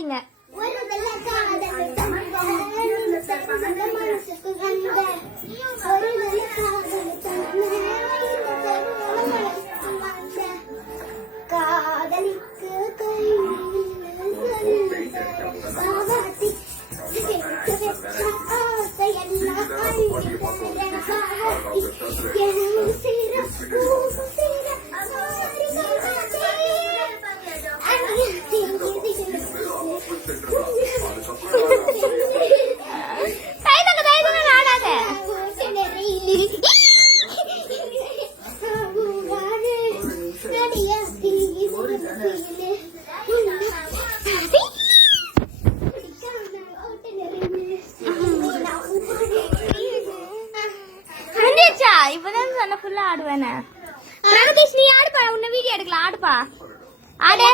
ஆடாதீங்க. இப்பதான் சொன்ன ஃபுல்லா ஆடுவேன். பிரகதீஷ் நீ ஆடுப்பா, உன்ன வீடியோ எடுக்கலாம். ஆடுப்பா, ஆடு.